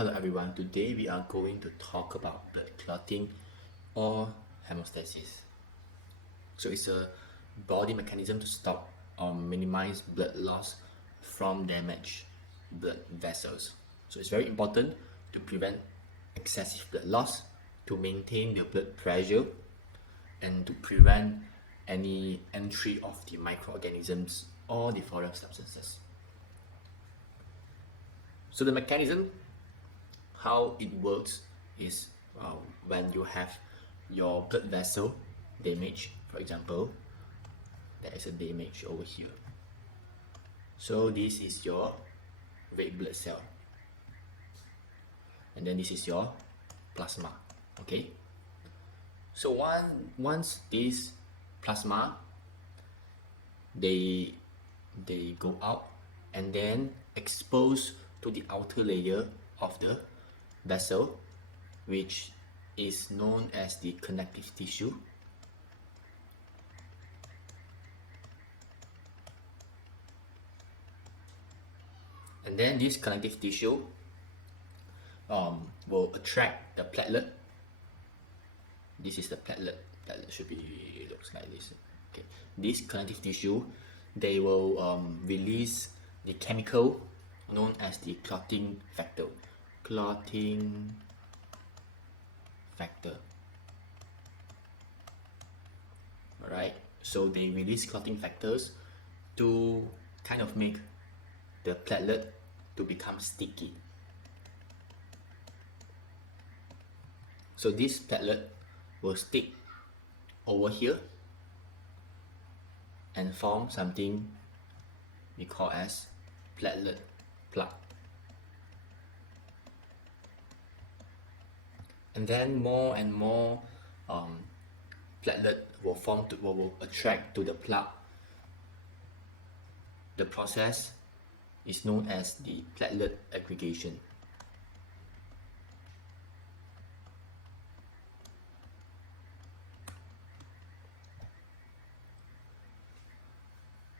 Hello everyone, today we are going to talk about blood clotting or hemostasis. So it's a body mechanism to stop or minimize blood loss from damaged blood vessels. So it's very important to prevent excessive blood loss, to maintain the blood pressure, and to prevent any entry of the microorganisms or the foreign substances. So the mechanism, how it works is when you have your blood vessel damage, for example, there is a damage over here. So this is your red blood cell, and then this is your plasma. Okay. So once this plasma they go out and then expose to the outer layer of the vessel, which is known as the connective tissue. And then this connective tissue will attract the platelet. This is the platelet. Platelet should be looks like this. Okay, this connective tissue, they will release the chemical known as the clotting factor. Clotting factor. Alright, so they release clotting factors to kind of make the platelet to become sticky. So this platelet will stick over here and form something we call as platelet plug. And then more and more platelet will attract to the plug. The process is known as the platelet aggregation.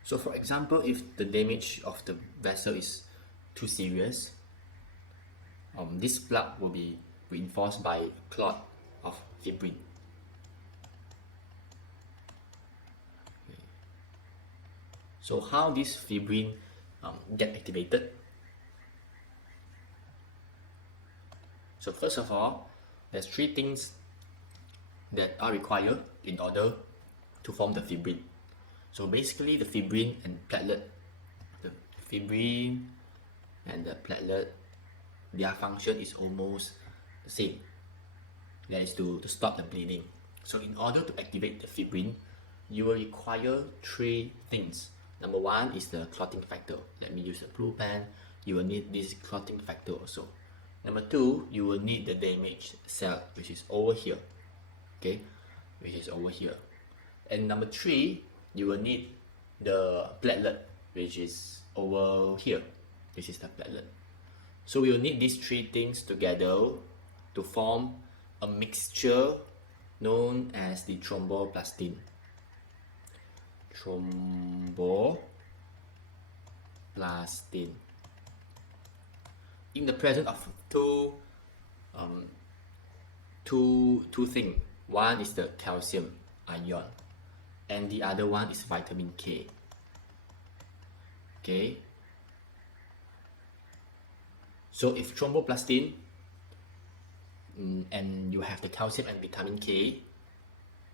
So for example, if the damage of the vessel is too serious, this plug will be reinforced by clot of fibrin. Okay. So how this fibrin get activated? So first of all, there's three things that are required in order to form the fibrin. So basically the fibrin and platelet, their function is almost the same. That is to stop the bleeding. So in order to activate the fibrin, you will require three things. Number one is the clotting factor. Let me use a blue pen. You will need this clotting factor also. Number two, you will need the damaged cell, which is over here. Okay, which is over here. And number three, you will need the platelet, which is over here. This is the platelet. So we will need these three things together to form a mixture known as the thromboplastin. Thromboplastin. In the presence of two things. One is the calcium ion, and the other one is vitamin K. Okay. So if thromboplastin and you have the calcium and vitamin K,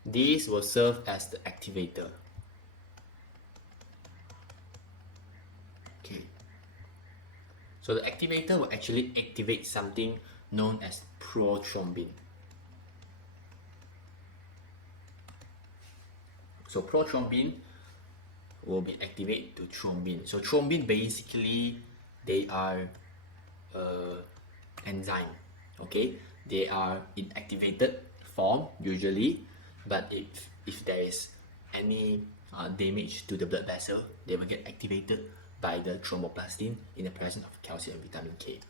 these will serve as the activator. Okay. So the activator will actually activate something known as prothrombin. So prothrombin will be activated to thrombin. So thrombin basically they are enzyme. Okay, they are in activated form usually, but if there is any damage to the blood vessel, they will get activated by the thromboplastin in the presence of calcium and vitamin K.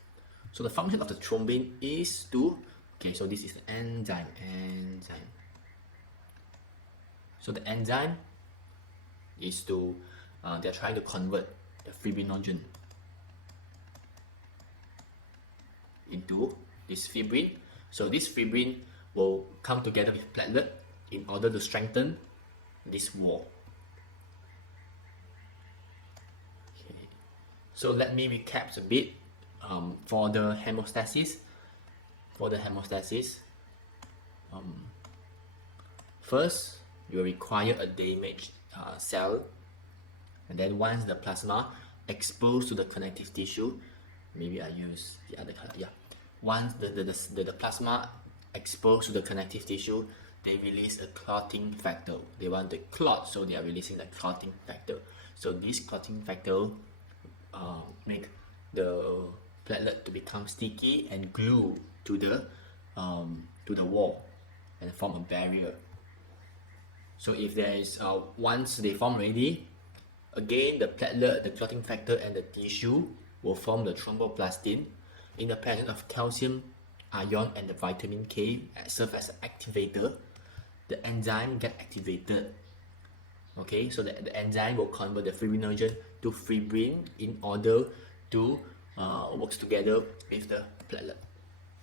So the function of the thrombin is to, okay, so this is the enzyme. So the enzyme is to, they're trying to convert the fibrinogen into this fibrin. So this fibrin will come together with platelet in order to strengthen this wall. Okay. So let me recap a bit. For the hemostasis, first you will require a damaged cell, and then once the plasma exposed to the connective tissue, maybe I use the other color, yeah. Once the plasma exposed to the connective tissue, they release a clotting factor. They want to clot, so they are releasing the clotting factor. So this clotting factor make the platelet to become sticky and glue to the wall and form a barrier. So if there is once they form already, again the platelet, the clotting factor, and the tissue will form the thromboplastin. In the presence of calcium ion and the vitamin K serve as an activator, the enzyme get activated. Okay, so the enzyme will convert the fibrinogen to fibrin in order to work together with the platelet.